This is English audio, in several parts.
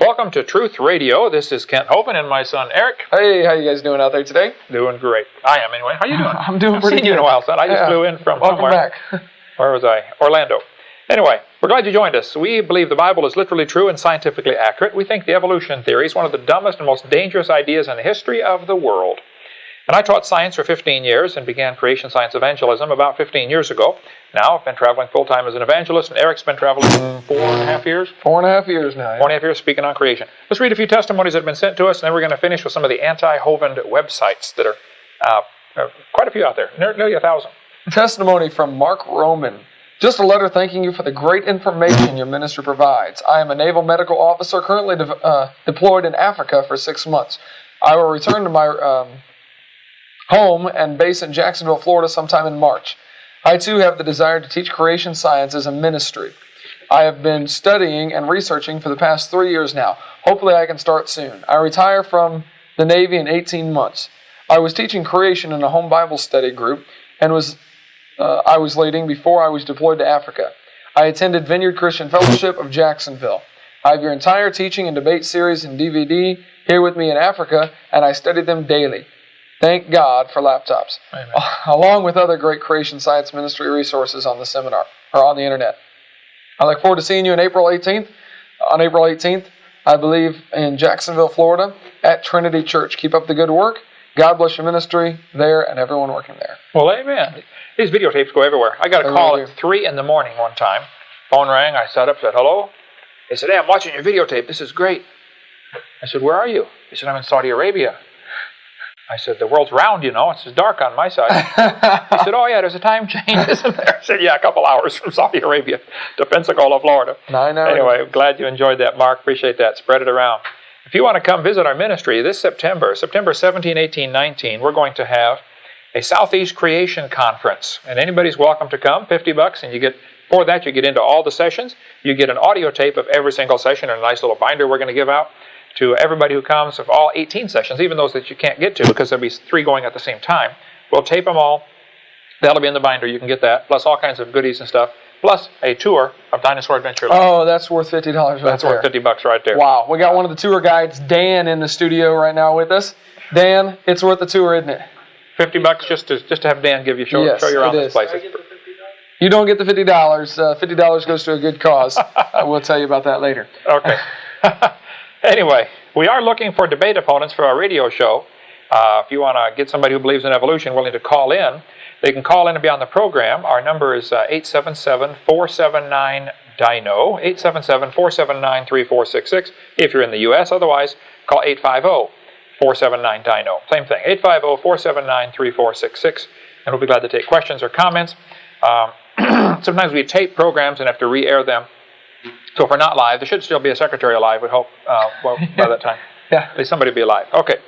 Welcome to Truth Radio. This is Kent Hovind and my son Eric. Hey, how you guys doing out there today? Doing great. I am anyway. How you doing? I'm doing pretty good. I've seen you in a while, son. I just flew in from Welcome somewhere. back. Where was I? Orlando. Anyway, we're glad you joined us. We believe the Bible is literally true and scientifically accurate. We think the evolution theory is one of the dumbest and most dangerous ideas in the history of the world. And I taught science for 15 years and began creation science evangelism about 15 years ago. Now I've been traveling full-time as an evangelist, and Eric's been traveling 4.5 years? 4.5 years now. Yeah. 4.5 years speaking on creation. Let's read a few testimonies that have been sent to us, and then we're going to finish with some of the anti-Hovind websites that are quite a few out there, nearly 1,000. Testimony from Mark Roman. Just a letter thanking you for the great information your ministry provides. I am a naval medical officer currently deployed in Africa for 6 months. I will return to my home and base in Jacksonville, Florida sometime in March. I too have the desire to teach creation science as a ministry. I have been studying and researching for the past 3 years now. Hopefully I can start soon. I retire from the Navy in 18 months. I was teaching creation in a home Bible study group and I was leading before I was deployed to Africa. I attended Vineyard Christian Fellowship of Jacksonville. I have your entire teaching and debate series and DVD here with me in Africa, and I study them daily. Thank God for laptops. Amen. Along with other great creation science ministry resources on the seminar or on the internet. I look forward to seeing you on April 18th, I believe, in Jacksonville, Florida, at Trinity Church. Keep up the good work. God bless your ministry there and everyone working there. Well, amen. These videotapes go everywhere. I got a call at 3 in the morning one time. Phone rang. I sat up, said, hello. They said, hey, I'm watching your videotape. This is great. I said, where are you? He said, I'm in Saudi Arabia. I said, the world's round, you know. It's dark on my side. He said, oh, yeah, there's a time change, isn't there? I said, yeah, a couple hours from Saudi Arabia to Pensacola, Florida. 9 hours. Anyway, I'm glad you enjoyed that, Mark. Appreciate that. Spread it around. If you want to come visit our ministry this September 17, 18, 19, we're going to have a Southeast Creation Conference. And anybody's welcome to come, $50, and you get, for that, you get into all the sessions. You get an audio tape of every single session and a nice little binder we're going to give out to everybody who comes of all 18 sessions, even those that you can't get to because there'll be 3 going at the same time. We'll tape them all. That'll be in the binder. You can get that, plus all kinds of goodies and stuff, plus a tour of Dinosaur Adventure Land. Oh, that's worth $50 right That's there. worth $50 right there. Wow. We got one of the tour guides, Dan, in the studio right now with us. Dan, it's worth the tour, isn't it? $50 just to have Dan give you show you around this place. You don't get the $50. $50 goes to a good cause. I will tell you about that later. Okay. Anyway, we are looking for debate opponents for our radio show. If you want to get somebody who believes in evolution willing to call in, they can call in and be on the program. Our number is 877-479-DINO, 877-479-3466 if you're in the U.S. Otherwise, call 850-479-DINO. Same thing, 850-479-3466, and we'll be glad to take questions or comments. Sometimes we tape programs and have to re-air them. So if we're not live, there should still be a secretary alive, we hope, by that time. Yeah. At least somebody will be alive. Okay.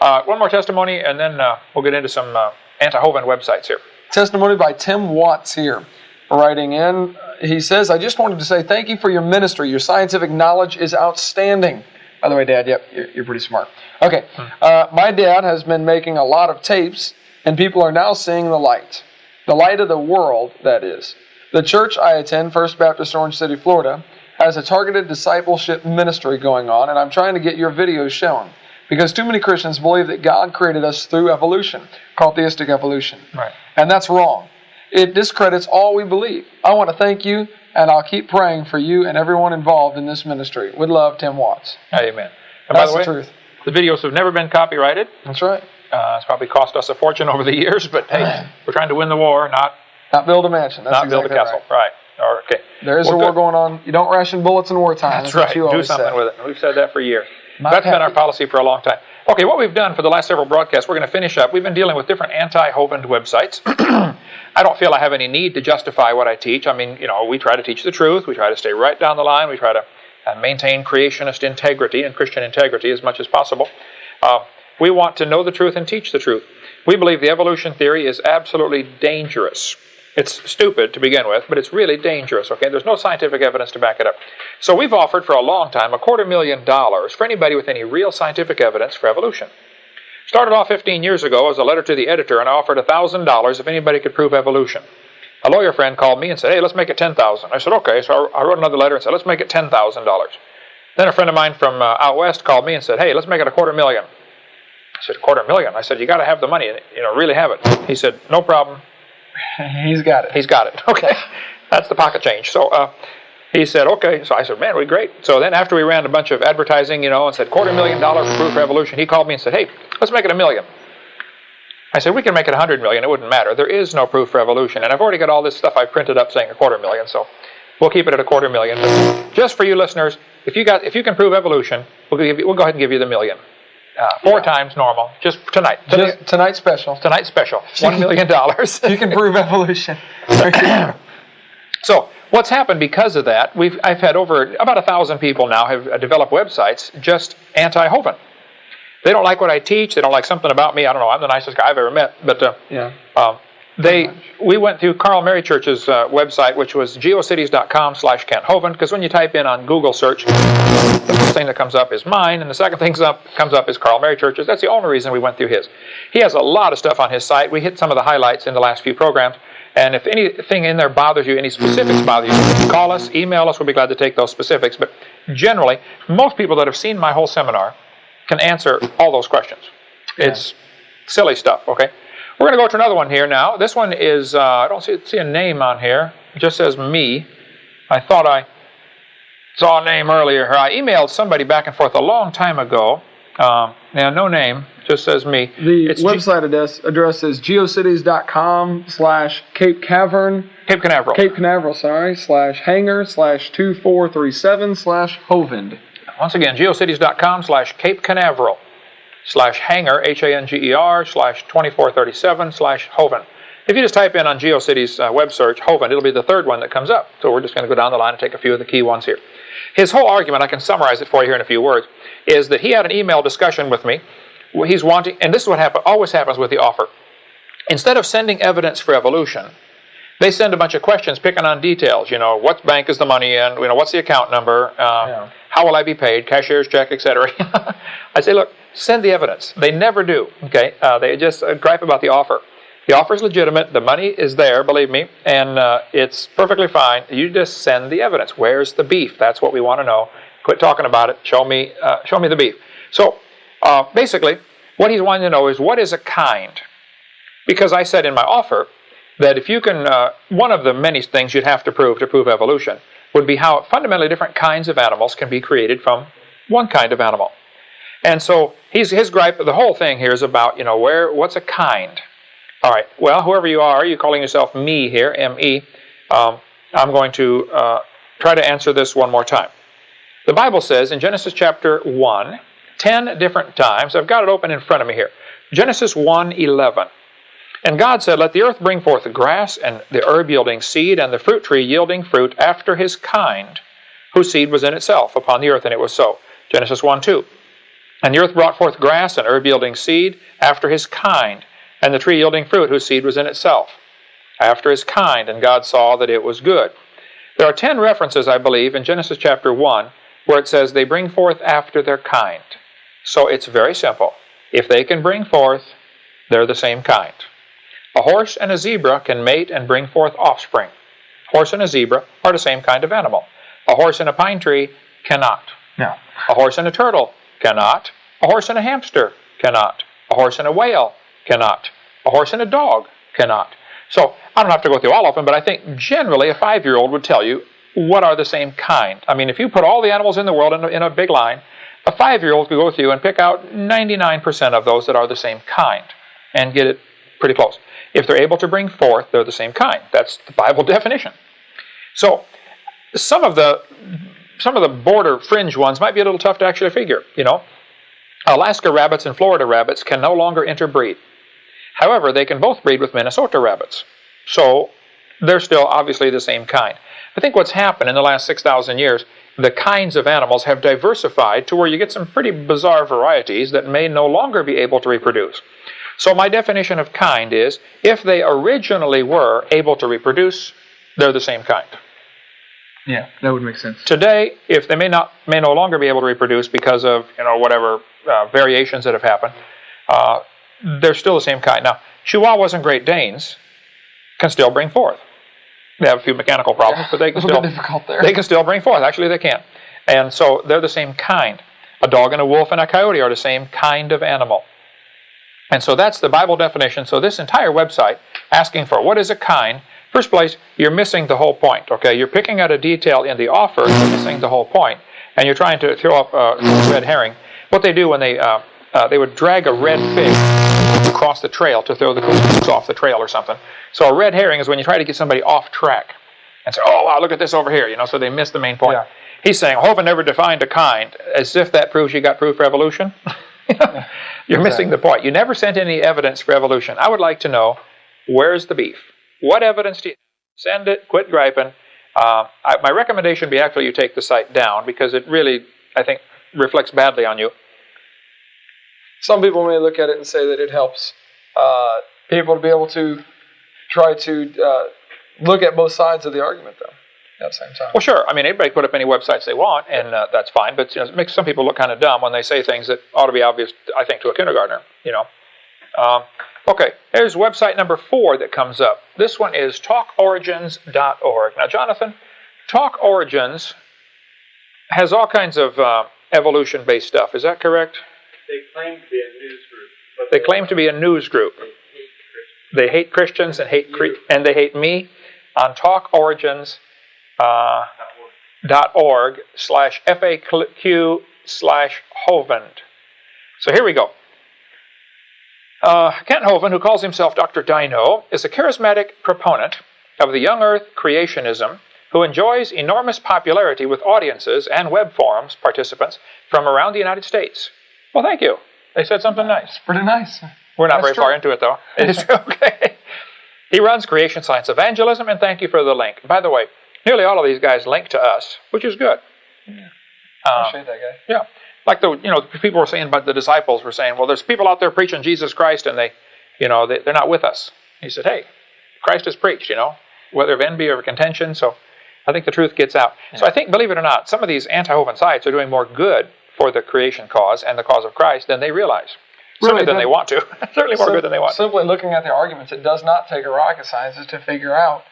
One more testimony, and then we'll get into some anti-Hovind websites here. Testimony by Tim Watts here, writing in. He says, I just wanted to say thank you for your ministry. Your scientific knowledge is outstanding. By the way, Dad, yep, you're pretty smart. Okay. My dad has been making a lot of tapes, and people are now seeing the light. The light of the world, that is. The church I attend, First Baptist Orange City, Florida, has a targeted discipleship ministry going on, and I'm trying to get your videos shown. Because too many Christians believe that God created us through evolution, called theistic evolution. Right. And that's wrong. It discredits all we believe. I want to thank you, and I'll keep praying for you and everyone involved in this ministry. With love, Tim Watts. Amen. And That's by the way, the truth. The videos have never been copyrighted. That's right. It's probably cost us a fortune over the years, but hey, we're trying to win the war, not build a mansion. That's not build a castle. Right. Okay. There is a war going on. You don't ration bullets in wartime. That's right. Do something with it. We've said that for years. That's been our policy for a long time. Okay, what we've done for the last several broadcasts, we're going to finish up. We've been dealing with different anti-Hovind websites. I don't feel I have any need to justify what I teach. I mean, we try to teach the truth. We try to stay right down the line. We try to maintain creationist integrity and Christian integrity as much as possible. We want to know the truth and teach the truth. We believe the evolution theory is absolutely dangerous. It's stupid to begin with, but it's really dangerous, okay? There's no scientific evidence to back it up. So we've offered for a long time $250,000 for anybody with any real scientific evidence for evolution. Started off 15 years ago as a letter to the editor, and I offered $1,000 if anybody could prove evolution. A lawyer friend called me and said, hey, let's make it $10,000. I said, okay. So I wrote another letter and said, let's make it $10,000. Then a friend of mine from out west called me and said, hey, let's make it $250,000. I said, $250,000? I said, you got to have the money, really have it. He said, no problem. He's got it. He's got it. Okay. That's the pocket change. So he said, okay. So I said, man, we're great. So then after we ran a bunch of advertising, and said $250,000 for Proof Revolution, he called me and said, hey, let's make it $1 million. I said, we can make it $100 million. It wouldn't matter. There is no Proof Revolution. And I've already got all this stuff I printed up saying $250,000. So we'll keep it at $250,000. But just for you listeners, if you can prove evolution, we'll go ahead and give you the $1 million. 4 times normal. Just tonight. Tonight's special. Tonight's special. $1 million. You can prove evolution. So what's happened because of that, I've had over about 1,000 people now have developed websites just anti-Hovind. They don't like what I teach. They don't like something about me. I don't know. I'm the nicest guy I've ever met. But we went through Carl Marychurch's website, which was geocities.com/Kent Hovind, because when you type in on Google search, the first thing that comes up is mine, and the second thing comes up is Carl Marychurch's. That's the only reason we went through his. He has a lot of stuff on his site. We hit some of the highlights in the last few programs. And if anything in there bothers you, any specifics bother you, call us, email us. We'll be glad to take those specifics. But generally, most people that have seen my whole seminar can answer all those questions. Yeah. It's silly stuff, okay? We're going to go to another one here now. This one is, I don't see a name on here. It just says me. I thought I saw a name earlier. I emailed somebody back and forth a long time ago. Now, no name. Just says me. The website address is geocities.com/Cape Canaveral. Cape Canaveral, /hanger/2437/Hovind. Once again, geocities.com/Cape Canaveral/hanger, HANGER/2437/Hovind. If you just type in on GeoCities web search Hovind, it'll be the third one that comes up. So we're just going to go down the line and take a few of the key ones here. His whole argument, I can summarize it for you here in a few words, is that he had an email discussion with me. He's wanting, and this is what always happens with the offer. Instead of sending evidence for evolution, they send a bunch of questions picking on details. What bank is the money in? What's the account number? How will I be paid? Cashier's check, etc. I say, look, send the evidence. They never do. Okay, they just gripe about the offer. The offer is legitimate. The money is there, believe me, and it's perfectly fine. You just send the evidence. Where's the beef? That's what we want to know. Quit talking about it. Show me the beef. So basically, what he's wanting to know is what is a kind? Because I said in my offer that if you can, one of the many things you'd have to prove evolution would be how fundamentally different kinds of animals can be created from one kind of animal. And so his gripe, the whole thing here is about, what's a kind? All right, well, whoever you are, you're calling yourself me here, M-E. I'm going to try to answer this one more time. The Bible says in Genesis chapter 1, 10 different times, I've got it open in front of me here, Genesis 1:11. And God said, let the earth bring forth the grass, and the herb yielding seed, and the fruit tree yielding fruit after his kind, whose seed was in itself upon the earth, and it was so. Genesis 1:2. And the earth brought forth grass, and herb yielding seed, after his kind, and the tree yielding fruit, whose seed was in itself, after his kind, and God saw that it was good. There are 10 references, I believe, in Genesis chapter 1, where it says they bring forth after their kind. So it's very simple. If they can bring forth, they're the same kind. A horse and a zebra can mate and bring forth offspring. Horse and a zebra are the same kind of animal. A horse and a pine tree cannot. No. A horse and a turtle cannot. A horse and a hamster cannot. A horse and a whale cannot. A horse and a dog cannot. So I don't have to go through all of them, but I think generally a 5-year-old would tell you what are the same kind. I mean, if you put all the animals in the world in a big line, a 5-year-old could go through and pick out 99% of those that are the same kind and get it pretty close. If they're able to bring forth, they're the same kind. That's the Bible definition. So some of the border fringe ones might be a little tough to actually figure. Alaska rabbits and Florida rabbits can no longer interbreed. However, they can both breed with Minnesota rabbits. So they're still obviously the same kind. I think what's happened in the last 6,000 years, the kinds of animals have diversified to where you get some pretty bizarre varieties that may no longer be able to reproduce. So my definition of kind is, if they originally were able to reproduce, they're the same kind. Yeah, that would make sense. Today, if they may no longer be able to reproduce because of whatever variations that have happened, they're still the same kind. Now, Chihuahuas and Great Danes can still bring forth. They have a few mechanical problems, but they can still difficult there. They can still bring forth. Actually, they can. And so they're the same kind. A dog and a wolf and a coyote are the same kind of animal. And so that's the Bible definition. So this entire website asking for what is a kind, first place, you're missing the whole point. Okay, you're picking out a detail in the offer, you're missing the whole point, and you're trying to throw up a red herring. What they do when they would drag a red fig across the trail to throw the coons off the trail or something. So a red herring is when you try to get somebody off track and say, oh wow, look at this over here, so they miss the main point. Yeah. He's saying, Hovind never defined a kind, as if that proves you got proof for evolution. You're missing the point. You never sent any evidence for evolution. I would like to know, where's the beef? What evidence do you send it? Quit griping. My recommendation would be actually you take the site down, because it really, I think, reflects badly on you. Some people may look at it and say that it helps people to be able to try to look at both sides of the argument, though, at the same time. Well, sure. I mean, anybody put up any websites they want, and that's fine. But it makes some people look kind of dumb when they say things that ought to be obvious, I think, to a kindergartner. Okay, here's website number 4 that comes up. This one is talkorigins.org. Now, Jonathan, Talk Origins has all kinds of evolution-based stuff. Is that correct? They claim to be a news group. They claim to be a news group. They hate Christians and they hate me on talkorigins.org/FAQ/Hovind. So here we go. Kent Hovind, who calls himself Dr. Dino, is a charismatic proponent of the young earth creationism who enjoys enormous popularity with audiences and web forums participants from around the United States. Well, thank you. They said something nice. Pretty nice. We're not very far into it, though. It's okay. He runs Creation Science Evangelism, and thank you for the link. By the way, nearly all of these guys link to us, which is good. Yeah. Appreciate that, guy. Yeah. Like people were saying about the disciples were saying, well, there's people out there preaching Jesus Christ, and they're not with us. He said, hey, Christ is preached, whether of envy or contention. So I think the truth gets out. Yeah. So I think, believe it or not, some of these anti-Hovind sites are doing more good for the creation cause and the cause of Christ than they realize. Certainly than they want to. Certainly more good than they want. Simply looking at the arguments, it does not take a rocket scientist to figure out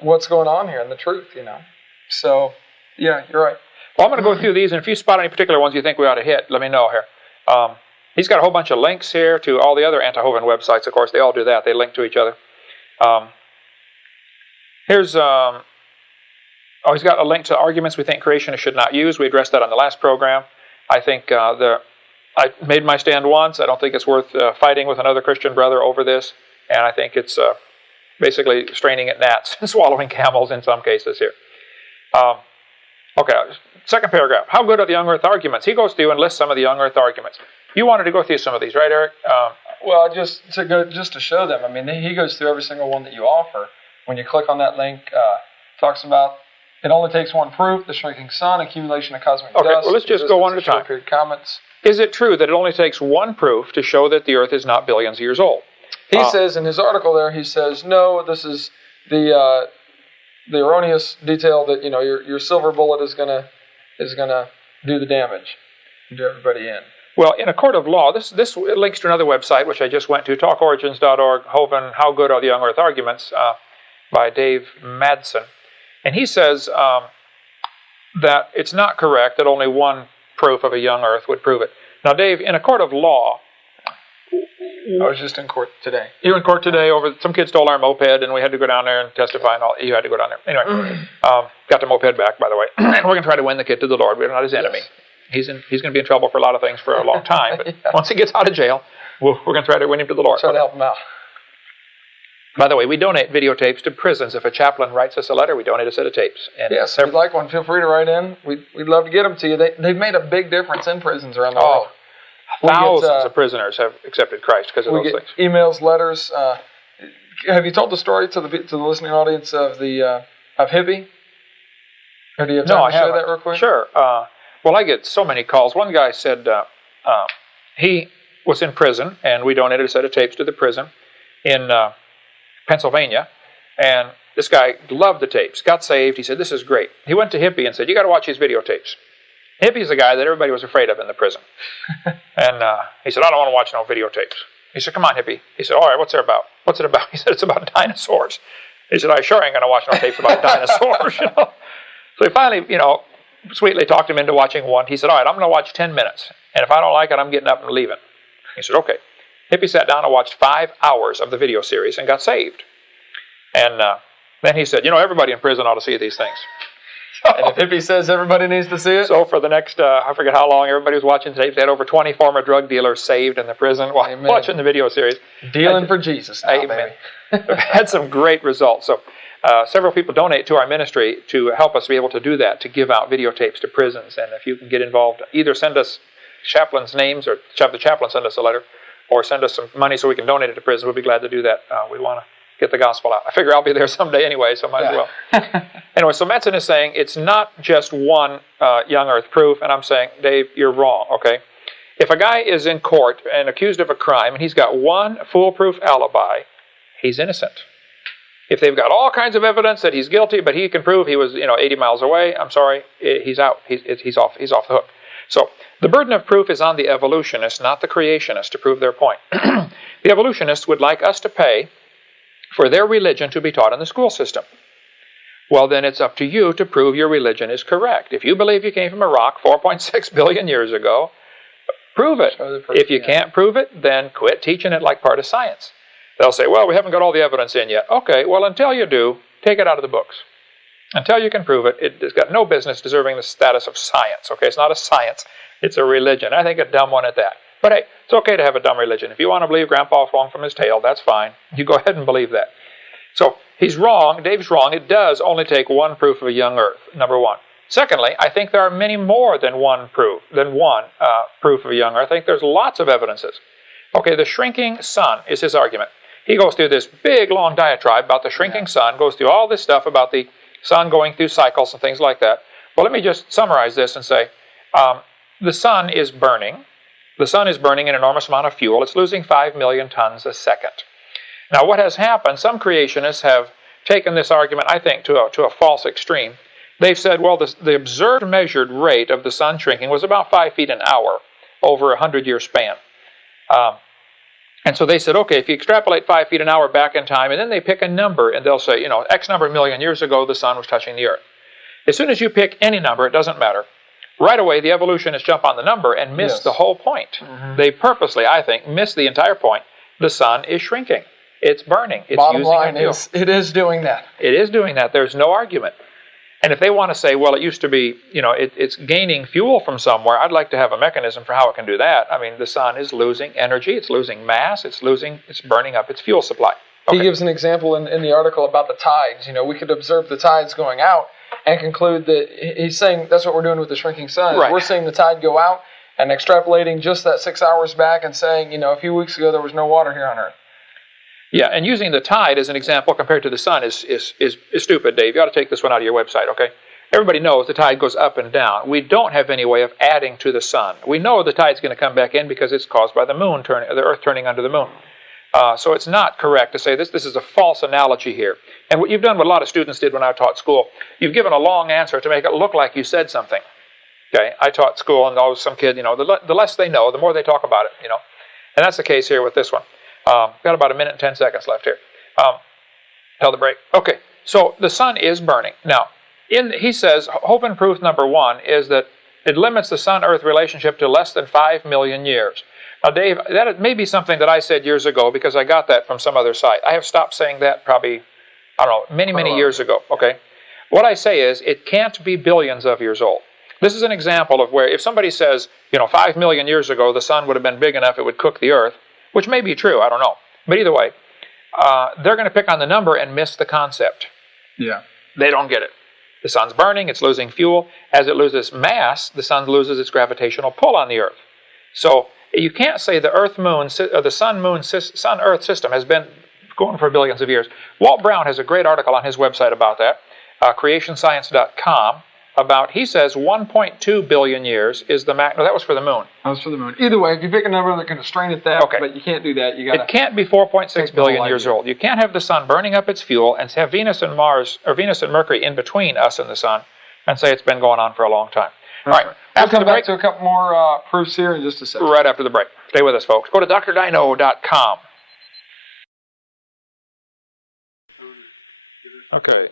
what's going on here and the truth, So, yeah, you're right. Well, I'm going to go through these, and if you spot any particular ones you think we ought to hit, let me know here. He's got a whole bunch of links here to all the other anti-Hovind websites. Of course, they all do that. They link to each other. Here's... he's got a link to arguments we think creationists should not use. We addressed that on the last program. I think I made my stand once. I don't think it's worth fighting with another Christian brother over this. And I think it's basically straining at gnats and swallowing camels in some cases here. Okay, second paragraph. How good are the young earth arguments? He goes through and lists some of the young earth arguments. You wanted to go through some of these, right, Eric? Well, just to show them. I mean, he goes through every single one that you offer. When you click on that link, talks about it only takes one proof: the shrinking sun, accumulation of cosmic dust. Okay, well, let's just go one at a time. Comments. Is it true that it only takes one proof to show that the Earth is not billions of years old? He says in his article there, he says, no, this is the erroneous detail that your silver bullet is gonna do the damage, do everybody in. Well, in a court of law, this links to another website which I just went to, talkorigins.org. Hovind, How Good Are the Young Earth Arguments, by Dave Madsen. And he says that it's not correct that only one proof of a young Earth would prove it. Now, Dave, in a court of law... I was just in court today. You were in court today over... Some kid stole our moped, and we had to go down there and testify, and all. You had to go down there. Anyway, got the moped back, by the way. We're going to try to win the kid to the Lord. We're not his enemy. Yes. He's going to be in trouble for a lot of things for a long time, but yeah. Once he gets out of jail, we're going to try to win him to the Lord. Try to help him out. By the way, we donate videotapes to prisons. If a chaplain writes us a letter, we donate a set of tapes. And yes, if you'd like one, feel free to write in. We'd love to get them to you. They've made a big difference in prisons around the world. Thousands of prisoners have accepted Christ because of those things. Emails, letters. Have you told the story to the listening audience of Hippie? Or do you have time to share that real quick? Sure. Well, I get so many calls. One guy said he was in prison, and we donated a set of tapes to the prison in Pennsylvania, and this guy loved the tapes, got saved. He said, this is great. He went to Hippie and said, you got to watch these videotapes. Hippie's the guy that everybody was afraid of in the prison. And he said, I don't want to watch no videotapes. He said, come on, Hippie. He said, all right, what's it about? What's it about? He said, it's about dinosaurs. He said, I sure ain't going to watch no tapes about dinosaurs. So he finally, sweetly talked him into watching one. He said, all right, I'm going to watch 10 minutes. And if I don't like it, I'm getting up and leaving. He said, okay. Hippie sat down and watched 5 hours of the video series and got saved. And then he said, everybody in prison ought to see these things. And if Hippie says everybody needs to see it? So for the next, I forget how long, everybody was watching tapes. They had over 20 former drug dealers saved in the prison while watching the video series. Dealing for Jesus now, amen. We've had some great results. So several people donate to our ministry to help us be able to do that, to give out videotapes to prisons. And if you can get involved, either send us chaplains' names or have the chaplain send us a letter, or send us some money so we can donate it to prison. We'll be glad to do that. We want to get the gospel out. I figure I'll be there someday anyway, so might as well. Anyway, so Metzen is saying it's not just one young earth proof, and I'm saying, Dave, you're wrong, okay? If a guy is in court and accused of a crime, and he's got one foolproof alibi, he's innocent. If they've got all kinds of evidence that he's guilty, but he can prove he was 80 miles away, I'm sorry, he's out. He's off the hook. So the burden of proof is on the evolutionists, not the creationists, to prove their point. The evolutionists would like us to pay for their religion to be taught in the school system. Well, then it's up to you to prove your religion is correct. If you believe you came from a rock 4.6 billion years ago, prove it. If you can't prove it, then quit teaching it like part of science. They'll say, well, we haven't got all the evidence in yet. Okay, well, until you do, take it out of the books. Until you can prove it, it's got no business deserving the status of science. Okay, it's not a science, it's a religion. I think a dumb one at that. But hey, it's okay to have a dumb religion. If you want to believe Grandpa swung from his tail, that's fine. You go ahead and believe that. So he's wrong. Dave's wrong. It does only take one proof of a young earth, number one. Secondly, I think there are many more than one proof of a young earth. I think there's lots of evidences. Okay, the shrinking sun is his argument. He goes through this big, long diatribe about the shrinking sun, goes through all this stuff about the sun going through cycles and things like that. Well, let me just summarize this and say, the sun is burning. The sun is burning an enormous amount of fuel. It's losing 5 million tons a second. Now, what has happened, some creationists have taken this argument, I think, to a false extreme. They've said, well, the observed measured rate of the sun shrinking was about 5 feet an hour over a 100-year span. And so they said, okay, if you extrapolate 5 feet an hour back in time, and then they pick a number, and they'll say, X number of million years ago, the sun was touching the earth. As soon as you pick any number, it doesn't matter. Right away, the evolutionists jump on the number and miss the whole point. Mm-hmm. They purposely, I think, miss the entire point. The sun is shrinking. It's burning. It's Bottom using line fuel. is, it is doing that. It is doing that. There's no argument. And if they want to say, well, it used to be, it's gaining fuel from somewhere, I'd like to have a mechanism for how it can do that. I mean, the sun is losing energy. It's losing mass. It's burning up its fuel supply. Okay. He gives an example in the article about the tides. We could observe the tides going out and conclude that he's saying that's what we're doing with the shrinking sun. Right. We're seeing the tide go out and extrapolating just that 6 hours back and saying, a few weeks ago there was no water here on Earth. Yeah, and using the tide as an example compared to the sun is stupid, Dave. You ought to take this one out of your website, okay? Everybody knows the tide goes up and down. We don't have any way of adding to the sun. We know the tide's going to come back in because it's caused by the Earth turning under the moon. So it's not correct to say this. This is a false analogy here. And what you've done, what a lot of students did when I taught school, you've given a long answer to make it look like you said something. Okay, I taught school, and always some kid, the less they know, the more they talk about it, And that's the case here with this one. Got about 1 minute and 10 seconds left here. Till the break. Okay, so the sun is burning. Now, he says, Hovind proof number one is that it limits the sun-earth relationship to less than 5 million years. Now, Dave, that may be something that I said years ago because I got that from some other site. I have stopped saying that probably, many years ago. Okay, what I say is it can't be billions of years old. This is an example of where if somebody says, 5 million years ago the sun would have been big enough it would cook the earth, which may be true, I don't know. But either way, they're going to pick on the number and miss the concept. Yeah. They don't get it. The sun's burning, it's losing fuel. As it loses mass, the sun loses its gravitational pull on the earth. So you can't say the sun-earth system has been going for billions of years. Walt Brown has a great article on his website about that, creationscience.com, he says 1.2 billion years is the max. No, that was for the moon. That was for the moon. Either way, if you pick a number, they're going to strain at that, but you can't do that. It can't be 4.6 billion years old. You can't have the sun burning up its fuel and have Venus and Mercury in between us and the sun and say it's been going on for a long time. All right. We'll come back to a couple more proofs here in just a second. Right after the break. Stay with us, folks. Go to drdino.com. Okay.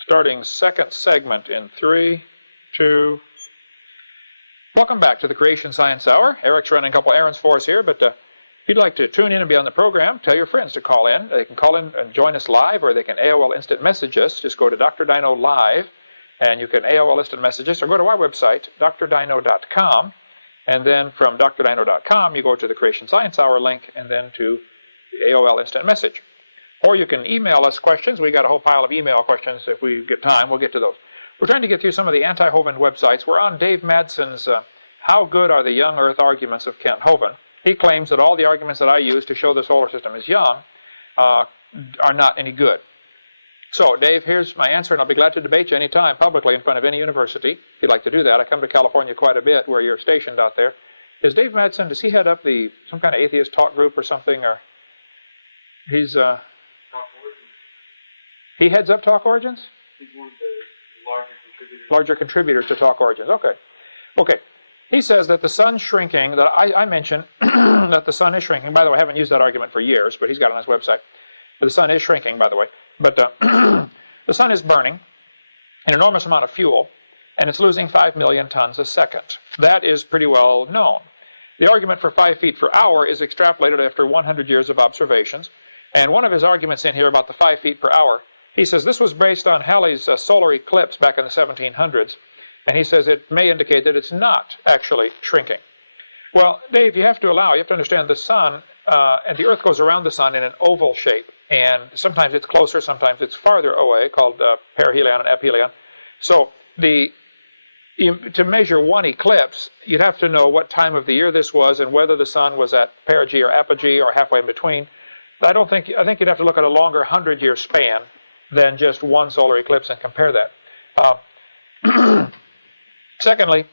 Starting second segment in 3, 2. Welcome back to the Creation Science Hour. Eric's running a couple errands for us here, but if you'd like to tune in and be on the program, tell your friends to call in. They can call in and join us live, or they can AOL Instant Message us. Just go to Dr. Dino Live, and you can AOL Instant Message us, or go to our website, drdino.com, and then from drdino.com, you go to the Creation Science Hour link, and then to the AOL Instant Message. Or you can email us questions. We got a whole pile of email questions. If we get time, we'll get to those. We're trying to get through some of the anti-Hovind websites. We're on Dave Madsen's How Good Are the Young Earth Arguments of Kent Hovind. He claims that all the arguments that I use to show the solar system is young are not any good. So, Dave, here's my answer, and I'll be glad to debate you anytime publicly in front of any university, if you'd like to do that. I come to California quite a bit, where you're stationed out there. Is Dave Madsen, does he head up some kind of atheist talk group or something? Or he's he heads up Talk Origins? He's one of the larger contributors. Larger contributors to Talk Origins. Okay. He says that the sun's shrinking. That I mentioned that the sun is shrinking. By the way, I haven't used that argument for years, but he's got it on his website. The sun is shrinking, by the way. But the sun is burning an enormous amount of fuel, and it's losing 5 million tons a second. That is pretty well known. The argument for 5 feet per hour is extrapolated after 100 years of observations. And one of his arguments in here about the 5 feet per hour, he says this was based on Halley's solar eclipse back in the 1700s. And he says it may indicate that it's not actually shrinking. Well, Dave, you have to understand the sun, and the Earth goes around the sun in an oval shape. And sometimes it's closer, sometimes it's farther away, called perihelion and aphelion. So to measure one eclipse, you'd have to know what time of the year this was and whether the sun was at perigee or apogee or halfway in between. I think you'd have to look at a longer 100-year span than just one solar eclipse and compare that. Secondly,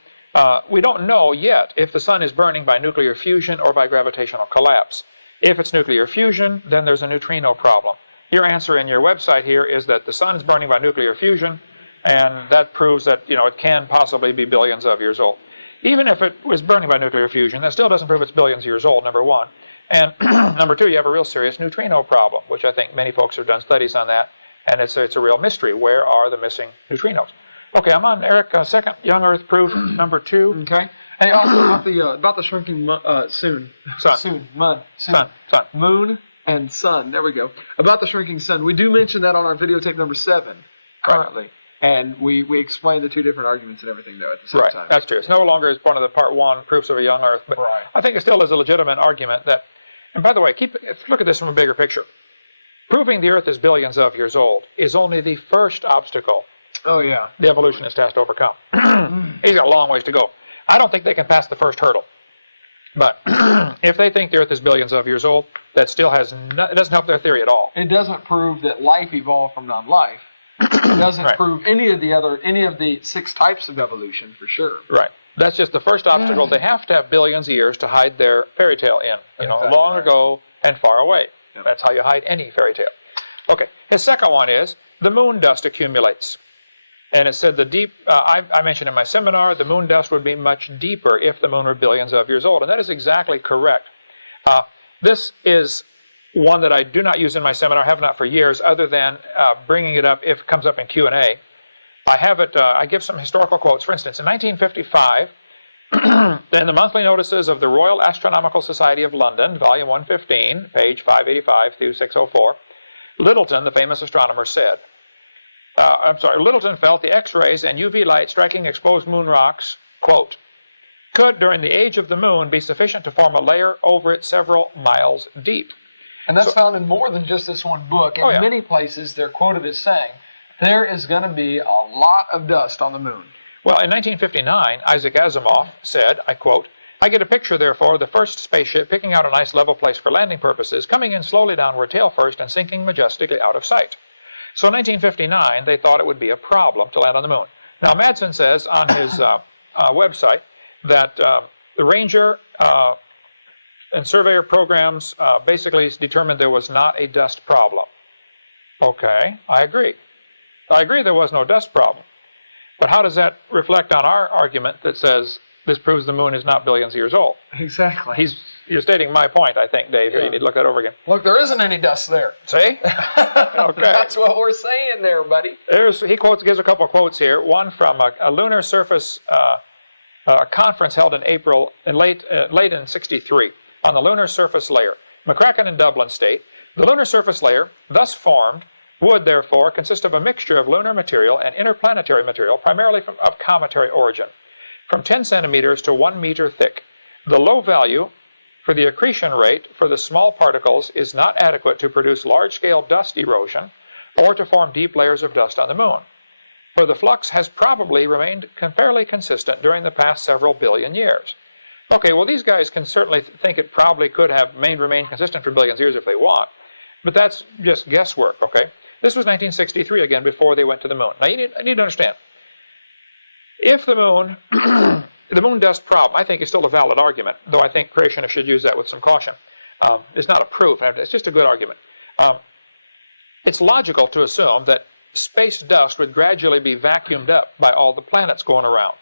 we don't know yet if the sun is burning by nuclear fusion or by gravitational collapse. If it's nuclear fusion, then there's a neutrino problem. Your answer in your website here is that the sun is burning by nuclear fusion, and that proves that it can possibly be billions of years old. Even if it was burning by nuclear fusion, that still doesn't prove it's billions of years old, number one. And number two, you have a real serious neutrino problem, which I think many folks have done studies on that, and it's a real mystery. Where are the missing neutrinos? Okay, I'm on Eric. Second, young Earth proof. Number 2. Okay. Hey, also about the shrinking sun. Moon and sun. There we go. About the shrinking sun. We do mention that on our videotape number 7 currently. Right. And we explain the two different arguments and everything, though, at the same time. Right, that's true. It's no longer as one of the part 1 proofs of a young Earth, but right. I think it still is a legitimate argument that, and by the way, look at this from a bigger picture. Proving the Earth is billions of years old is only the first obstacle the evolutionist has to overcome. He's got a long ways to go. I don't think they can pass the first hurdle. But if they think the Earth is billions of years old, that still it doesn't help their theory at all. It doesn't prove that life evolved from non-life. It doesn't prove any of the 6 types of evolution for sure. Right. That's just the first obstacle. They have to have billions of years to hide their fairy tale in. Long ago and far away. Yep. That's how you hide any fairy tale. Okay. His second one is the moon dust accumulates. And it said I mentioned in my seminar, the moon dust would be much deeper if the moon were billions of years old. And that is exactly correct. This is one that I do not use in my seminar, have not for years, other than bringing it up if it comes up in Q&A. I have it, I give some historical quotes. For instance, in 1955, in the monthly notices of the Royal Astronomical Society of London, volume 115, page 585 through 604, Littleton, the famous astronomer, said, Littleton felt the X-rays and UV light striking exposed moon rocks, quote, could, during the age of the moon, be sufficient to form a layer over it several miles deep. And that's found in more than just this one book. In many places, they're quoted as saying, there is going to be a lot of dust on the moon. Well, in 1959, Isaac Asimov said, I quote, I get a picture, therefore, of the first spaceship picking out a nice level place for landing purposes, coming in slowly downward tail first and sinking majestically out of sight. So in 1959, they thought it would be a problem to land on the moon. Now, Madsen says on his website that the Ranger and Surveyor programs basically determined there was not a dust problem. Okay, I agree. I agree there was no dust problem. But how does that reflect on our argument that says this proves the moon is not billions of years old. Exactly. You're stating my point, I think, Dave. Yeah. You need to look that over again. Look, there isn't any dust there. See? Okay. That's what we're saying there, buddy. He gives a couple of quotes here. One from a lunar surface conference held in April, late in '63, on the lunar surface layer. McCracken in Dublin state, the lunar surface layer, thus formed, would therefore consist of a mixture of lunar material and interplanetary material, primarily of cometary origin, from 10 centimeters to 1 meter thick. The low value for the accretion rate for the small particles is not adequate to produce large-scale dust erosion or to form deep layers of dust on the moon, for the flux has probably remained fairly consistent during the past several billion years. Okay, well, these guys can certainly think it probably could have remained consistent for billions of years if they want, but that's just guesswork, okay? This was 1963, again, before they went to the moon. Now, you need to understand, if the moon, the moon dust problem, I think is still a valid argument, though I think creationists should use that with some caution. It's not a proof, it's just a good argument. It's logical to assume that space dust would gradually be vacuumed up by all the planets going around.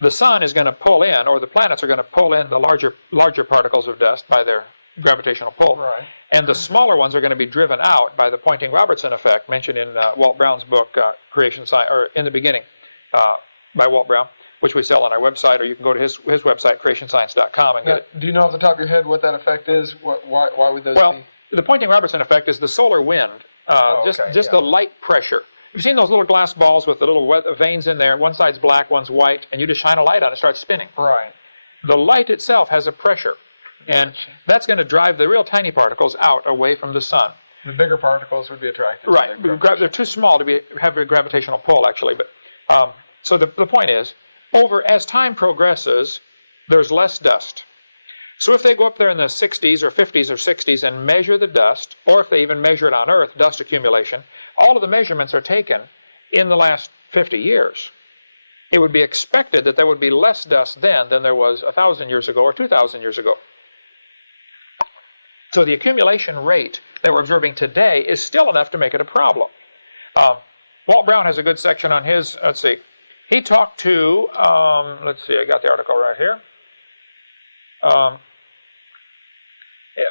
The sun is going to pull in, or the planets are going to pull in the larger particles of dust by their gravitational pull. Right. And the smaller ones are going to be driven out by the Poynting-Robertson effect mentioned in Walt Brown's book, Creation Science, or In the Beginning, by Walt Brown, which we sell on our website, or you can go to his website, creationscience.com, and get it. Do you know off the top of your head what that effect is? Why would those be? The Poynting-Robertson effect is the solar wind, the light pressure. You've seen those little glass balls with the little veins in there. One side's black, one's white, and you just shine a light on it, it starts spinning. Right. The light itself has a pressure, and that's going to drive the real tiny particles out away from the sun. The bigger particles would be attracted. Right. They're too small to have a gravitational pull, actually. But so the point is, as time progresses, there's less dust. So if they go up there in the 60s or 50s or 60s and measure the dust, or if they even measure it on Earth, dust accumulation, all of the measurements are taken in the last 50 years. It would be expected that there would be less dust then than there was 1,000 years ago or 2,000 years ago. So the accumulation rate that we're observing today is still enough to make it a problem. Walt Brown has a good section on his, he talked to, I got the article right here.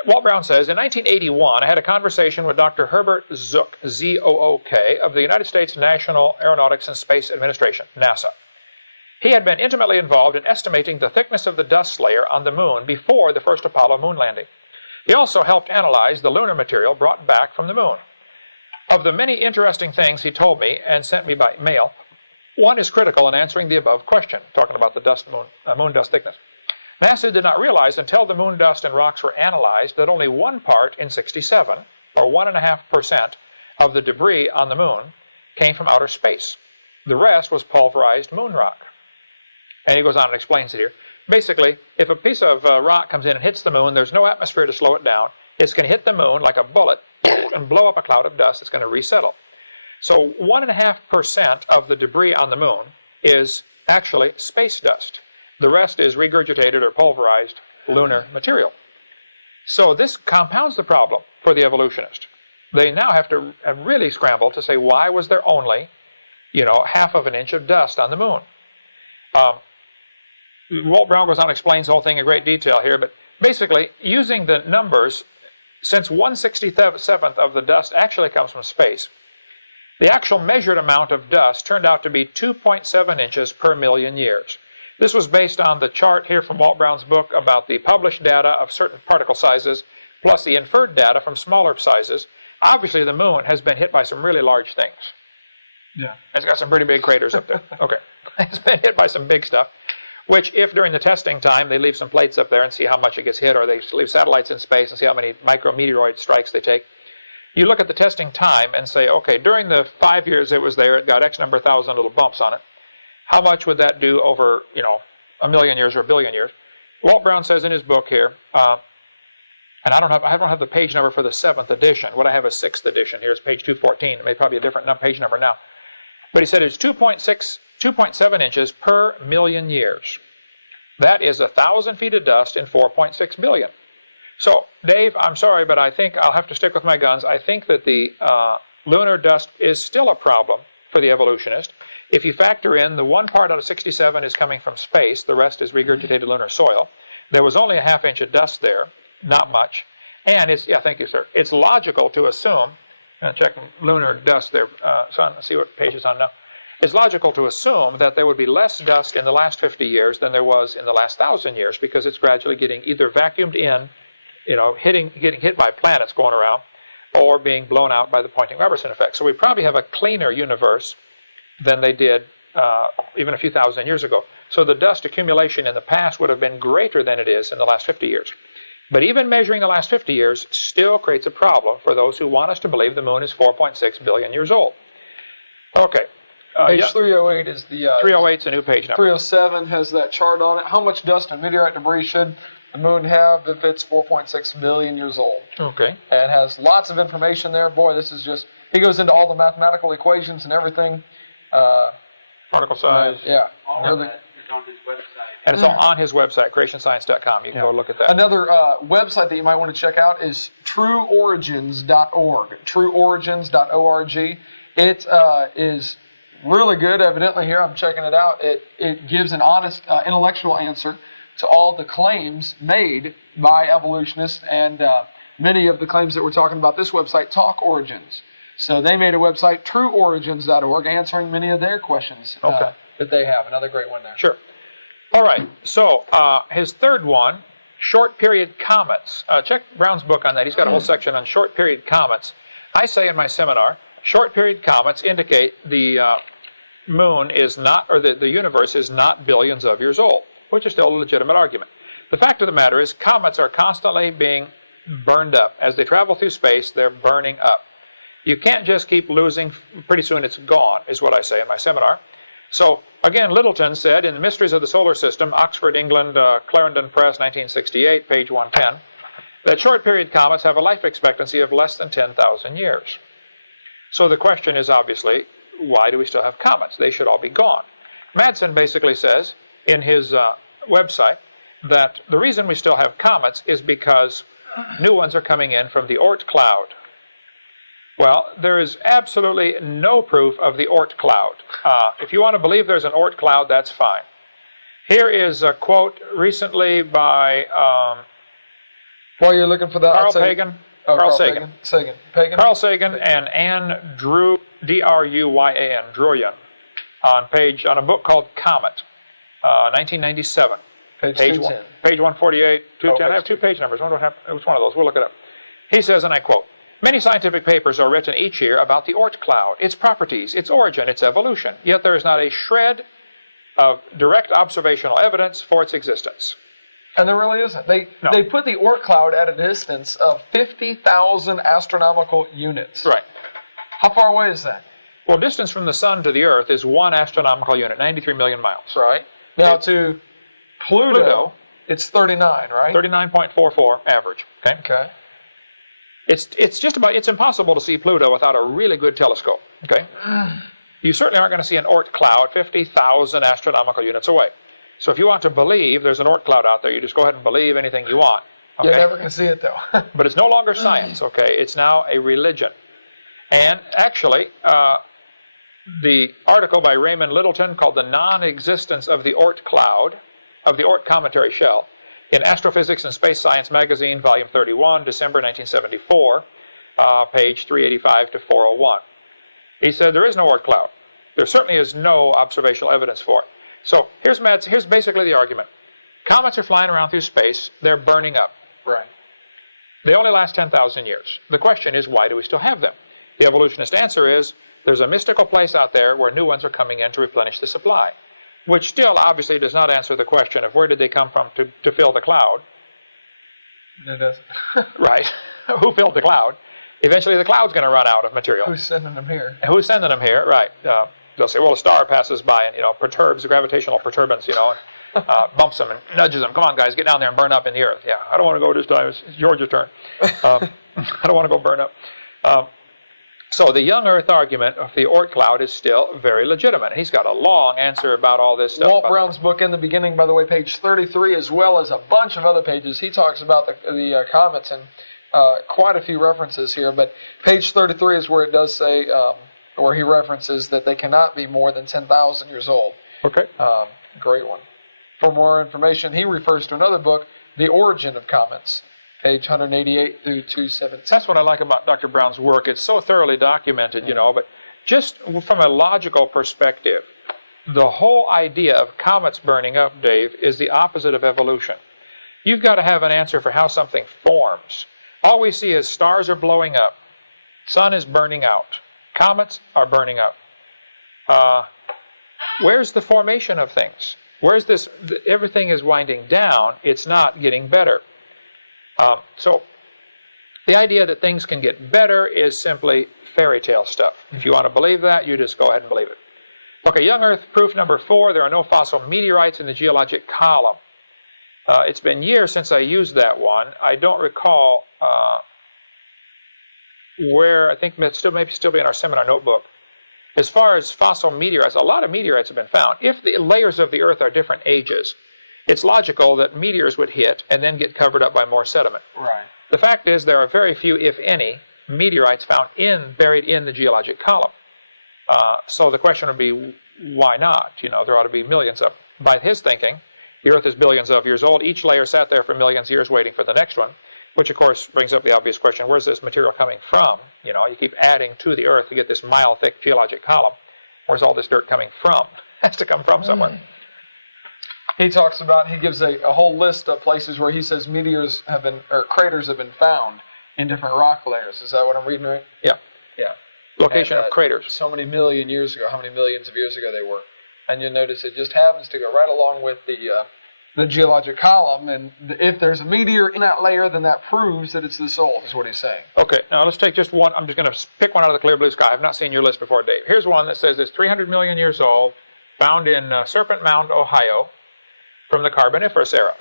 Walt Brown says, in 1981, I had a conversation with Dr. Herbert Zook, Z-O-O-K, of the United States National Aeronautics and Space Administration, NASA. He had been intimately involved in estimating the thickness of the dust layer on the moon before the first Apollo moon landing. He also helped analyze the lunar material brought back from the moon. Of the many interesting things he told me and sent me by mail, one is critical in answering the above question, talking about the moon dust thickness. NASA did not realize until the moon dust and rocks were analyzed that only 1 part in 67, or 1.5% of the debris on the moon, came from outer space. The rest was pulverized moon rock. And he goes on and explains it here. Basically, if a piece of rock comes in and hits the moon, there's no atmosphere to slow it down. It's going to hit the moon like a bullet and blow up a cloud of dust. It's going to resettle. So 1.5% of the debris on the moon is actually space dust. The rest is regurgitated or pulverized lunar material. So this compounds the problem for the evolutionist. They now have to really scramble to say, why was there only, 1/2 of an inch of dust on the moon? Walt Brown goes on and explains the whole thing in great detail here, but basically, using the numbers, since 1/67th of the dust actually comes from space, the actual measured amount of dust turned out to be 2.7 inches per million years. This was based on the chart here from Walt Brown's book about the published data of certain particle sizes, plus the inferred data from smaller sizes. Obviously, the moon has been hit by some really large things. Yeah. It's got some pretty big craters up there. Okay. It's been hit by some big stuff, which if during the testing time they leave some plates up there and see how much it gets hit, or they leave satellites in space and see how many micrometeoroid strikes they take, you look at the testing time and say, okay, during the 5 years it was there, it got X number of thousand little bumps on it. How much would that do over, 1 million years or 1 billion years? Walt Brown says in his book here, and I don't have the page number for the 7th edition. What I have is 6th edition. Here's page 214. It may probably be a different page number now. But he said it's 2.7 inches per million years. That is 1,000 feet of dust in 4.6 billion. So, Dave, I'm sorry, but I think I'll have to stick with my guns. I think that the lunar dust is still a problem for the evolutionist. If you factor in the 1 part out of 67 is coming from space, the rest is regurgitated lunar soil. There was only a ½ inch of dust there, not much. And it's, yeah, thank you, sir. It's logical to assume, check lunar dust there, son, let's see what page it's on now. It's logical to assume that there would be less dust in the last 50 years than there was in the last 1,000 years, because it's gradually getting either vacuumed in, getting hit by planets going around, or being blown out by the Poynting-Robertson effect. So we probably have a cleaner universe than they did even a few thousand years ago. So the dust accumulation in the past would have been greater than it is in the last 50 years. But even measuring the last 50 years still creates a problem for those who want us to believe the moon is 4.6 billion years old. Okay. Page 308 is the... 308 is a new page number. 307 has that chart on it. How much dust and meteorite debris should the moon have if it's 4.6 billion years old? Okay. And has lots of information there. Boy, this is just... He goes into all the mathematical equations and everything. Particle size. Yeah. All really. of that is on his website. And it's all on his website, creationscience.com. You can go look at that. Another website that you might want to check out is trueorigins.org. Trueorigins.org. It is really good, evidently, here. I'm checking it out. It gives an honest, intellectual answer to all the claims made by evolutionists, and many of the claims that we're talking about this website talk origins. So they made a website, trueorigins.org, answering many of their questions that they have. Another great one there. Sure. All right. So his third one, short period comets. Check Brown's book on that. He's got a whole section on short period comets. I say in my seminar, short period comets indicate the moon is not, or the universe is not billions of years old, which is still a legitimate argument. The fact of the matter is comets are constantly being burned up. As they travel through space, they're burning up. You can't just keep losing. Pretty soon it's gone, is what I say in my seminar. So, again, Littleton said in The Mysteries of the Solar System, Oxford, England, Clarendon Press, 1968, page 110, that short period comets have a life expectancy of less than 10,000 years. So the question is obviously, why do we still have comets? They should all be gone. Madsen basically says in his website that the reason we still have comets is because new ones are coming in from the Oort cloud. Well, there is absolutely no proof of the Oort cloud. If you want to believe there's an Oort cloud, that's fine. Here is a quote recently by While you're looking for that, Carl Sagan. Carl Sagan. Carl Sagan and Anne D-R-U-Y-A-N, Druyan, on a book called Comet, 1997. Page 210. Page 148, 210. I have two page numbers. I wonder which one of those. We'll look it up. He says, and I quote, "Many scientific papers are written each year about the Oort cloud, its properties, its origin, its evolution, yet there is not a shred of direct observational evidence for its existence." And there really isn't. They put the Oort cloud at a distance of 50,000 astronomical units. Right. How far away is that? Well, distance from the sun to the Earth is 1 astronomical unit, 93 million miles. Right. Now to Pluto, it's 39, right? 39.44 average. Okay. Okay. It's impossible to see Pluto without a really good telescope. Okay. You certainly aren't going to see an Oort cloud 50,000 astronomical units away. So if you want to believe there's an Oort cloud out there, you just go ahead and believe anything you want. Okay? You're never going to see it, though. But it's no longer science, okay? It's now a religion. And actually, the article by Raymond Littleton called The Non-Existence of the Oort Cloud, of the Oort Cometary Shell, in Astrophysics and Space Science Magazine, Volume 31, December 1974, page 385 to 401. He said there is no Oort cloud. There certainly is no observational evidence for it. So here's basically the argument. Comets are flying around through space. They're burning up. Right. They only last 10,000 years. The question is, why do we still have them? The evolutionist answer is, there's a mystical place out there where new ones are coming in to replenish the supply, which still obviously does not answer the question of where did they come from to fill the cloud. It doesn't. Right. Who filled the cloud? Eventually the cloud's going to run out of material. Who's sending them here? And who's sending them here? Right. They'll say, well, a star passes by and, perturbs the gravitational perturbance, and bumps them and nudges them. Come on, guys, get down there and burn up in the earth. Yeah, I don't want to go this time. It's George's turn. I don't want to go burn up. So the young Earth argument of the Oort cloud is still very legitimate. And he's got a long answer about all this stuff. Walt Brown's book in the beginning, by the way, page 33, as well as a bunch of other pages. He talks about the comets and quite a few references here. But page 33 is where it does say where he references that they cannot be more than 10,000 years old. Okay. Great one. For more information, he refers to another book, The Origin of Comets, page 188 through 217. That's what I like about Dr. Brown's work. It's so thoroughly documented, but just from a logical perspective, the whole idea of comets burning up, Dave, is the opposite of evolution. You've got to have an answer for how something forms. All we see is stars are blowing up, sun is burning out, comets are burning up. Where's the formation of things? Where's this? Everything is winding down. It's not getting better. So the idea that things can get better is simply fairy tale stuff. If you want to believe that, you just go ahead and believe it. Okay, young Earth proof number 4, there are no fossil meteorites in the geologic column. It's been years since I used that one. I don't recall where. I think it maybe still be in our seminar notebook. As far as fossil meteorites, a lot of meteorites have been found. If the layers of the Earth are different ages, it's logical that meteors would hit and then get covered up by more sediment. Right. The fact is there are very few, if any, meteorites found buried in the geologic column. So the question would be, why not? There ought to be millions of them. By his thinking, the Earth is billions of years old. Each layer sat there for millions of years waiting for the next one, which of course brings up the obvious question, where's this material coming from? You keep adding to the Earth to get this mile-thick geologic column. Where's all this dirt coming from? It has to come from somewhere. He talks about, he gives a whole list of places where he says craters have been found in different rock layers. Is that what I'm reading right? Yeah. Yeah. Location of craters. So many million years ago, how many millions of years ago they were. And you'll notice it just happens to go right along with the geologic column, and if there's a meteor in that layer, then that proves that it's this old, is what he's saying. Okay, now let's take just one. I'm just going to pick one out of the clear blue sky. I've not seen your list before, Dave. Here's one that says it's 300 million years old, found in Serpent Mound, Ohio, from the Carboniferous era.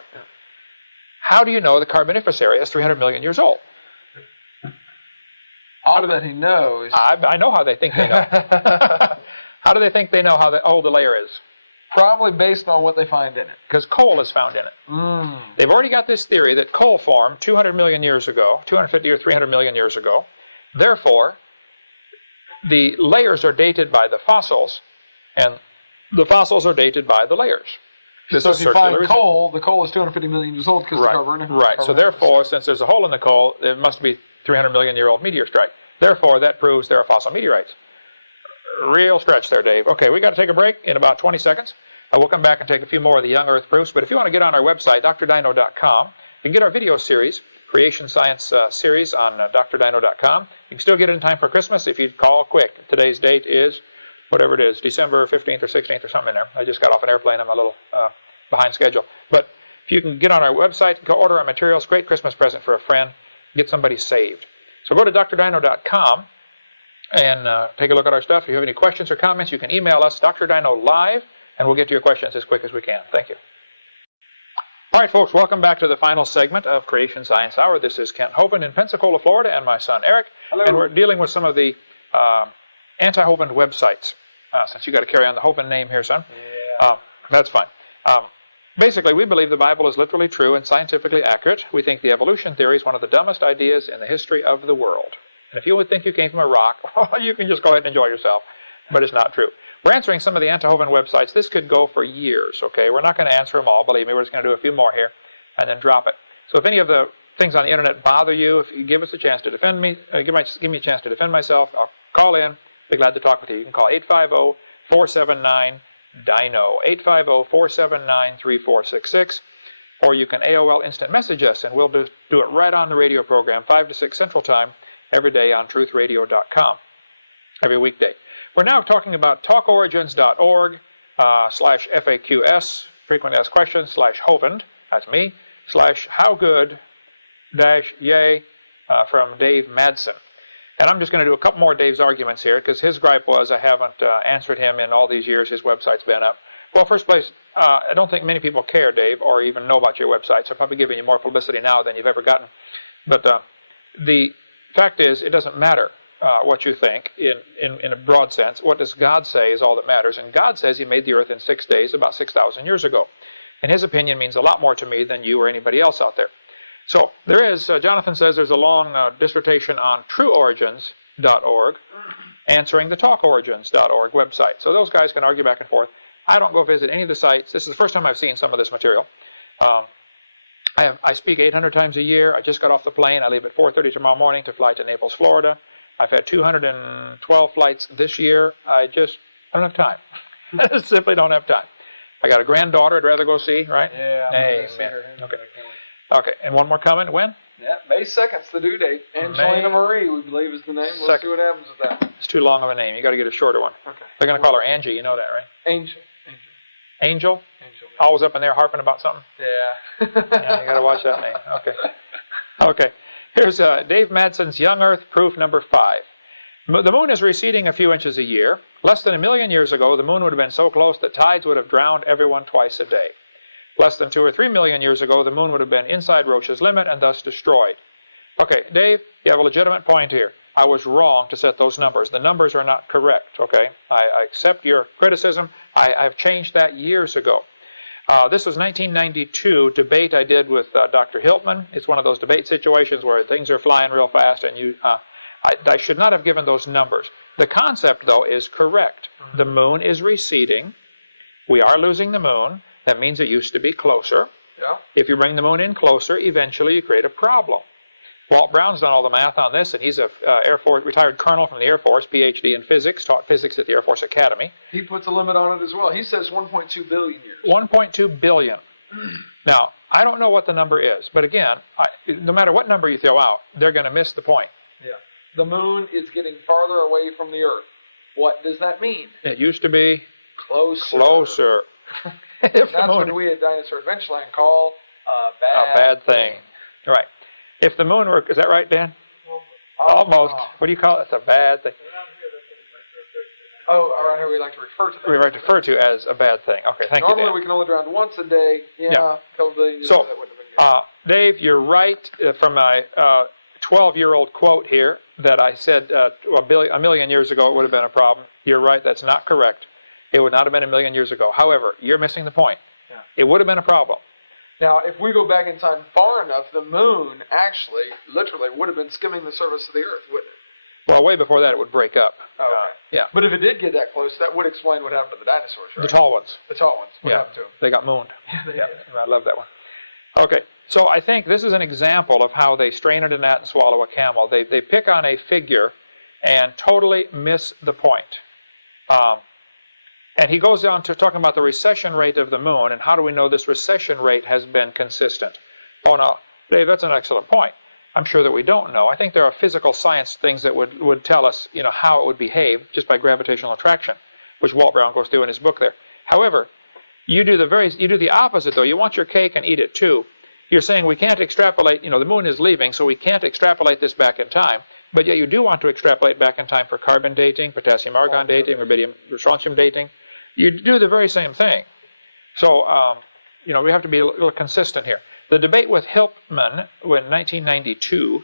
How do you know the Carboniferous era is 300 million years old? All that he knows. I know how they think they know. How do they think they know how old the layer is? Probably based on what they find in it. Because coal is found in it. They've already got this theory that coal formed 200 million years ago, 250 or 300 million years ago. Therefore, the layers are dated by the fossils, and the fossils are dated by the layers. So if you find coal, the coal is 250 million years old because the carbon. Right. So therefore, since there's a hole in the coal, it must be 300 million year old meteor strike. Therefore, that proves there are fossil meteorites. Real stretch there, Dave. Okay, we got to take a break in about 20 seconds. We'll come back and take a few more of the young Earth proofs. But if you want to get on our website, drdino.com, you can get our video series, Creation Science series on drdino.com. You can still get it in time for Christmas if you call quick. Today's date is, whatever it is, December 15th or 16th or something in there. I just got off an airplane. I'm a little behind schedule. But if you can get on our website, go order our materials, great Christmas present for a friend, get somebody saved. So go to drdino.com and take a look at our stuff. If you have any questions or comments, you can email us, drdino.live, and we'll get to your questions as quick as we can. Thank you. All right, folks, welcome back to the final segment of Creation Science Hour. This is Kent Hovind in Pensacola, Florida, and my son Eric. Hello. And we're dealing with some of the anti-Hovind websites. Since you got to carry on the Hovind name here, son. Yeah. That's fine. Basically, we believe the Bible is literally true and scientifically accurate. We think the evolution theory is one of the dumbest ideas in the history of the world. And if you would think you came from a rock, you can just go ahead and enjoy yourself. But it's not true. We're answering some of the anti-Hovind websites. This could go for years, okay? We're not going to answer them all, believe me. We're just going to do a few more here and then drop it. So if any of the things on the internet bother you, if you give us a chance to defend me, give me a chance to defend myself, I'll call in. Be glad to talk with you. You can call 850-479-DINO, 850-479-3466, or you can AOL instant message us, and we'll do it right on the radio program, 5 to 6 Central Time, every day on truthradio.com, every weekday. We're now talking about talkorigins.org /FAQS, frequently asked questions, /Hovind, that's me, /howgood-yay from Dave Madsen. And I'm just going to do a couple more of Dave's arguments here, because his gripe was I haven't answered him in all these years. His website's been up. Well, first place, I don't think many people care, Dave, or even know about your website, so I'm probably giving you more publicity now than you've ever gotten. But the fact is, it doesn't matter what you think in a broad sense. What does God say is all that matters. And God says He made the earth in 6 days about 6,000 years ago. And His opinion means a lot more to me than you or anybody else out there. So there is, Jonathan says there's a long dissertation on trueorigins.org. answering the talkorigins.org website. So those guys can argue back and forth. I don't go visit any of the sites. This is the first time I've seen some of this material. I speak 800 times a year. I just got off the plane. I leave at 4:30 tomorrow morning to fly to Naples, Florida. I've had 212 flights this year. I don't have time. I simply don't have time. I got a granddaughter I'd rather go see, right? Yeah, Amen. Okay. Okay, and one more coming. When? Yeah, May 2nd's the due date. Angelina Marie, we believe, is the name. We'll see what happens with that. It's too long of a name. You got to get a shorter one. Okay. They're going to call her Angie. You know that, right? Angel. Angel? Angel. Always up in there harping about something? Yeah. Yeah, you got to watch that name. Okay. Okay. Here's Dave Madsen's Young Earth proof number 5. The moon is receding a few inches a year. Less than 1 million years ago, the moon would have been so close that tides would have drowned everyone twice a day. Less than 2 or 3 million years ago, the moon would have been inside Roche's limit and thus destroyed. Okay, Dave, you have a legitimate point here. I was wrong to set those numbers. The numbers are not correct, okay? I accept your criticism. I've changed that years ago. This was 1992 debate I did with Dr. Hiltman. It's one of those debate situations where things are flying real fast and I should not have given those numbers. The concept, though, is correct. The moon is receding. We are losing the moon. That means it used to be closer. Yeah. If you bring the moon in closer, eventually you create a problem. Walt Brown's done all the math on this, and he's a Air Force retired colonel from the Air Force, PhD in physics, taught physics at the Air Force Academy. He puts a limit on it as well. He says 1.2 billion years. 1.2 billion. Now, I don't know what the number is, but again, no matter what number you throw out, they're going to miss the point. Yeah. The moon is getting farther away from the Earth. What does that mean? It used to be closer. If That's what we at Dinosaur Adventureland call a bad thing. Right. If the moon were, is that right, Dan? Almost. What do you call it? It's a bad thing. Oh, around here we like to refer to that. We like to refer to as a bad thing. Okay, thank you, Dan. Normally we can only drown once a day. Yeah. A couple billion years so, that wouldn't have been good. Dave, you're right from my 12-year-old quote here that I said a million years ago it would have been a problem. You're right, that's not correct. It would not have been 1 million years ago. However, you're missing the point. Yeah. It would have been a problem. Now, if we go back in time far enough, the moon actually, literally, would have been skimming the surface of the Earth, wouldn't it? Well, way before that, it would break up. Okay. Yeah. But if it did get that close, that would explain what happened to the dinosaurs, right? The tall ones. The tall ones. What happened to them? They got mooned. Yeah, they did. I love that one. Okay, so I think this is an example of how they strain at a gnat and swallow a camel. They pick on a figure and totally miss the point. And he goes on to talking about the recession rate of the moon, and how do we know this recession rate has been consistent? Oh, no, Dave, that's an excellent point. I'm sure that we don't know. I think there are physical science things that would tell us, how it would behave just by gravitational attraction, which Walt Brown goes through in his book there. However, you do the opposite, though. You want your cake and eat it too. You're saying we can't extrapolate, the moon is leaving, so we can't extrapolate this back in time. But yet you do want to extrapolate back in time for carbon dating, potassium argon dating, rubidium strontium dating. You do the very same thing. So, we have to be a little consistent here. The debate with Hiltman in 1992,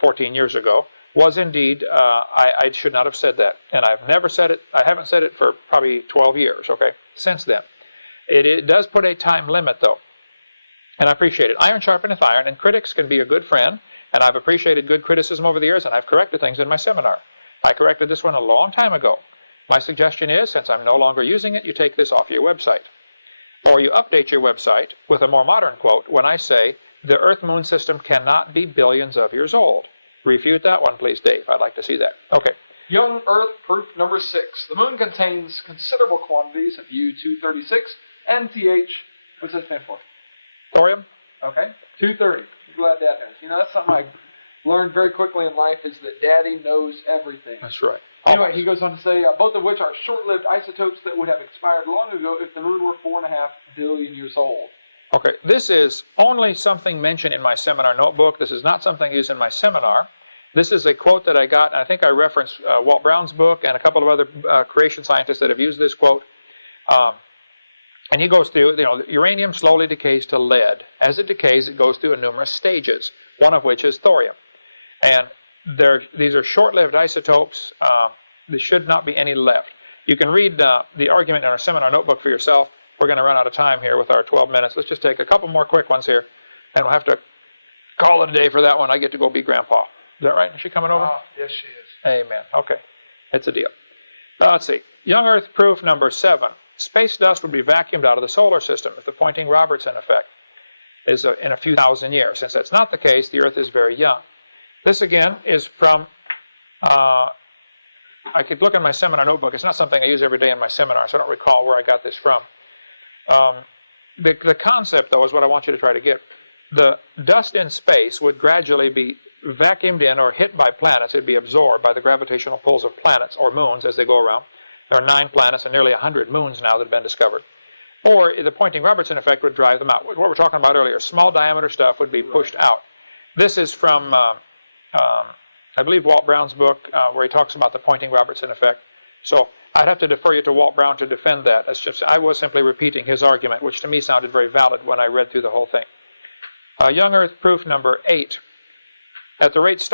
14 years ago, was indeed, I should not have said that. And I've never said it, I haven't said it for probably 12 years, okay, since then. It does put a time limit, though. And I appreciate it. Iron sharpeneth iron, and critics can be a good friend. And I've appreciated good criticism over the years, and I've corrected things in my seminar. I corrected this one a long time ago. My suggestion is, since I'm no longer using it, you take this off your website. Or you update your website with a more modern quote when I say, the Earth-Moon system cannot be billions of years old. Refute that one, please, Dave. I'd like to see that. Okay. Young Earth proof number 6. The moon contains considerable quantities of U-236 and TH. What's that stand for? Thorium? Okay. 230. I'm glad Dad knows. That's something I learned very quickly in life, is that Daddy knows everything. That's right. Anyway, he goes on to say, both of which are short-lived isotopes that would have expired long ago if the moon were 4.5 billion years old. Okay, this is only something mentioned in my seminar notebook. This is not something used in my seminar. This is a quote that I got, and I think I referenced Walt Brown's book and a couple of other creation scientists that have used this quote. And he goes through, uranium slowly decays to lead. As it decays, it goes through numerous stages, one of which is thorium. And these are short-lived isotopes. There should not be any left. You can read the argument in our seminar notebook for yourself. We're going to run out of time here with our 12 minutes. Let's just take a couple more quick ones here, and we'll have to call it a day for that one. I get to go be Grandpa. Is that right? Is she coming over? Yes, she is. Amen. Okay. It's a deal. Let's see. Young Earth proof number 7. Space dust would be vacuumed out of the solar system if the Poynting-Robertson effect is in a few thousand years. Since that's not the case, the Earth is very young. This, again, is from... I could look in my seminar notebook. It's not something I use every day in my seminar, so I don't recall where I got this from. The concept, though, is what I want you to try to get. The dust in space would gradually be vacuumed in or hit by planets. It would be absorbed by the gravitational pulls of planets or moons as they go around. There are 9 planets and nearly 100 moons now that have been discovered. Or the Poynting-Robertson effect would drive them out. What we were talking about earlier, small diameter stuff would be pushed out. This is from... I believe Walt Brown's book, where he talks about the Poynting-Robertson effect. So I'd have to defer you to Walt Brown to defend that. I was simply repeating his argument, which to me sounded very valid when I read through the whole thing. Young Earth proof number 8. At the rate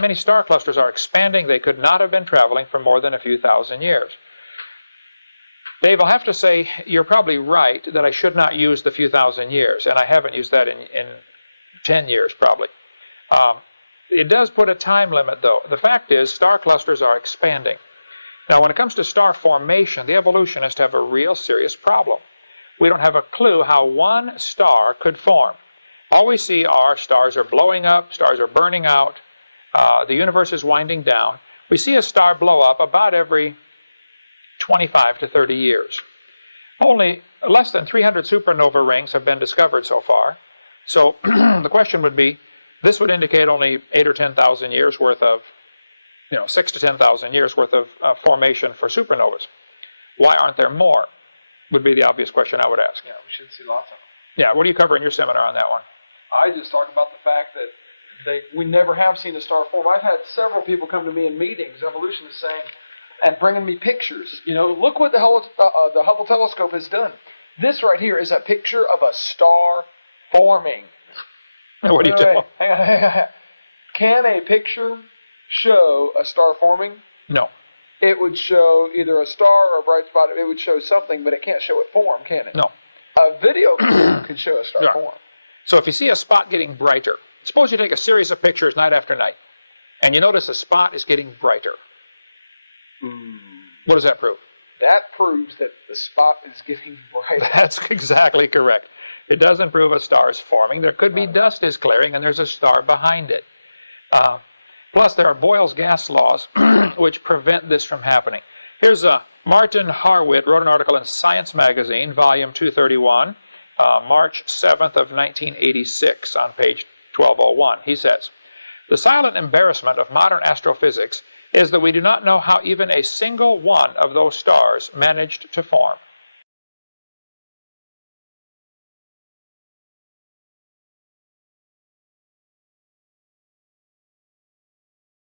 many star clusters are expanding, they could not have been traveling for more than a few thousand years. Dave, I'll have to say you're probably right that I should not use the few thousand years, and I haven't used that in 10 years probably. It does put a time limit, though. The fact is, star clusters are expanding. Now, when it comes to star formation, the evolutionists have a real serious problem. We don't have a clue how one star could form. All we see are stars are blowing up, stars are burning out, the universe is winding down. We see a star blow up about every 25 to 30 years. Only less than 300 supernova rings have been discovered so far. So the question would be, this would indicate only 8 or 10,000 years worth of, 6 to 10,000 years worth of formation for supernovas. Why aren't there more? Would be the obvious question I would ask. Yeah, we should see lots of them. Yeah, what do you cover in your seminar on that one? I just talk about the fact that we never have seen a star form. I've had several people come to me in meetings, evolutionists saying, and bringing me pictures. Look what the Hubble telescope has done. This right here is a picture of a star forming. What do you do? Hang on. Can a picture show a star forming? No. It would show either a star or a bright spot. It would show something, but it can't show it form, can it? No. A video could show a star form. So if you see a spot getting brighter, suppose you take a series of pictures night after night, and you notice a spot is getting brighter. What does that prove? That proves that the spot is getting brighter. That's exactly correct. It doesn't prove a star is forming. There could be dust is clearing, and there's a star behind it. Plus, there are Boyle's gas laws, which prevent this from happening. Here's Martin Harwitt wrote an article in Science Magazine, volume 231, March 7th of 1986, on page 1201. He says, "The silent embarrassment of modern astrophysics is that we do not know how even a single one of those stars managed to form.